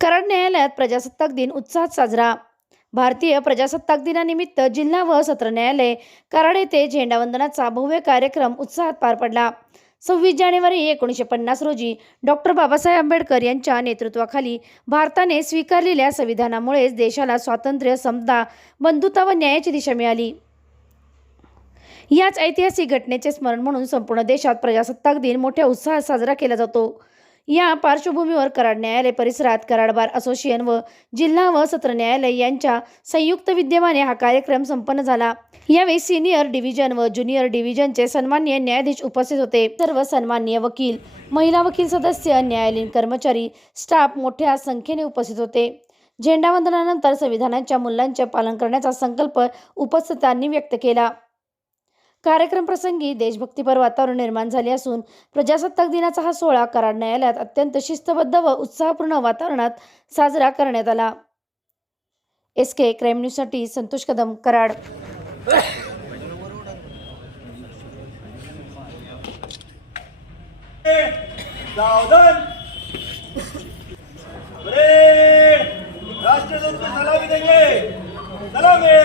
कराड न्यायालयात प्रजासत्ताक दिन उत्साहात साजरा। भारतीय प्रजासत्ताक दिनानिमित्त जिल्हा व सत्र न्यायालय कराड येथे झेंडावंदनाचा भव्य कार्यक्रम उत्साहात पार पडला। 26 जानेवारी 1950 रोजी डॉक्टर बाबासाहेब आंबेडकर यांच्या नेतृत्वाखाली भारताने स्वीकारलेल्या संविधानामुळेच देशाला स्वातंत्र्य, समता, बंधुता व न्यायाची दिशा मिळाली। याच ऐतिहासिक घटनेचे स्मरण म्हणून संपूर्ण देशात प्रजासत्ताक दिन मोठ्या उत्साहात साजरा केला जातो। या पार्श्वभूमीवर कराड न्यायालय परिसरात कराड बार असोसिएशन व जिल्हा व सत्र न्यायालय यांच्या संयुक्त विद्यमाने हा कार्यक्रम संपन्न झाला। यावेळी सिनियर डिव्हिजन व ज्युनियर डिव्हिजनचे सन्माननीय न्यायाधीश उपस्थित होते। सर्व सन्माननीय वकील, महिला वकील सदस्य, न्यायालयीन कर्मचारी, स्टाफ मोठ्या संख्येने उपस्थित होते। झेंडावंदनानंतर संविधानाच्या मूल्यांचे पालन करण्याचा संकल्प उपस्थितांनी व्यक्त केला। कार्यक्रम प्रसंगी देशभक्तीपर वातावरण निर्माण झाले असून प्रजासत्ताक दिनाचा हा सोहळा कराड न्यायालयात अत्यंत शिस्तबद्ध व उत्साहपूर्ण वातावरणात साजरा करण्यात आला। SK क्राईम न्यूजसाठी संतोष कदम, कराड। राष्ट्रध्वज को सलामी देंगे। सलामी।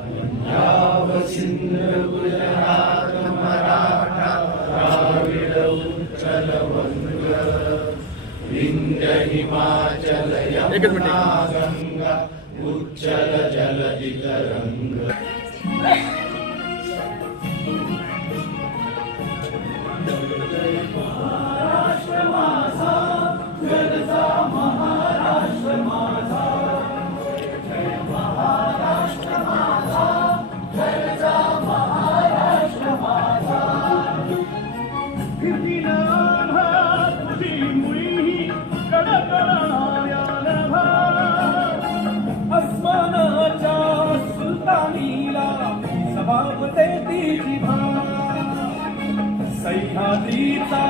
पंजाब सिंध गुजरात मराठा द्राविड उत्कल वंग विंध्य हिमाचल यमुना गंगा उच्चल जलधि तरंग। महाराष्ट्र माझा गरजा, महाराष्ट्र माझा जय महाराष्ट्र माझा गरजा, महाराष्ट्र माझा तुझी मुळी कडकडाया नभा अस्मानाच्या सुलतानीला सभापते तिची भा सह्याद्रीचा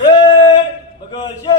रे भगत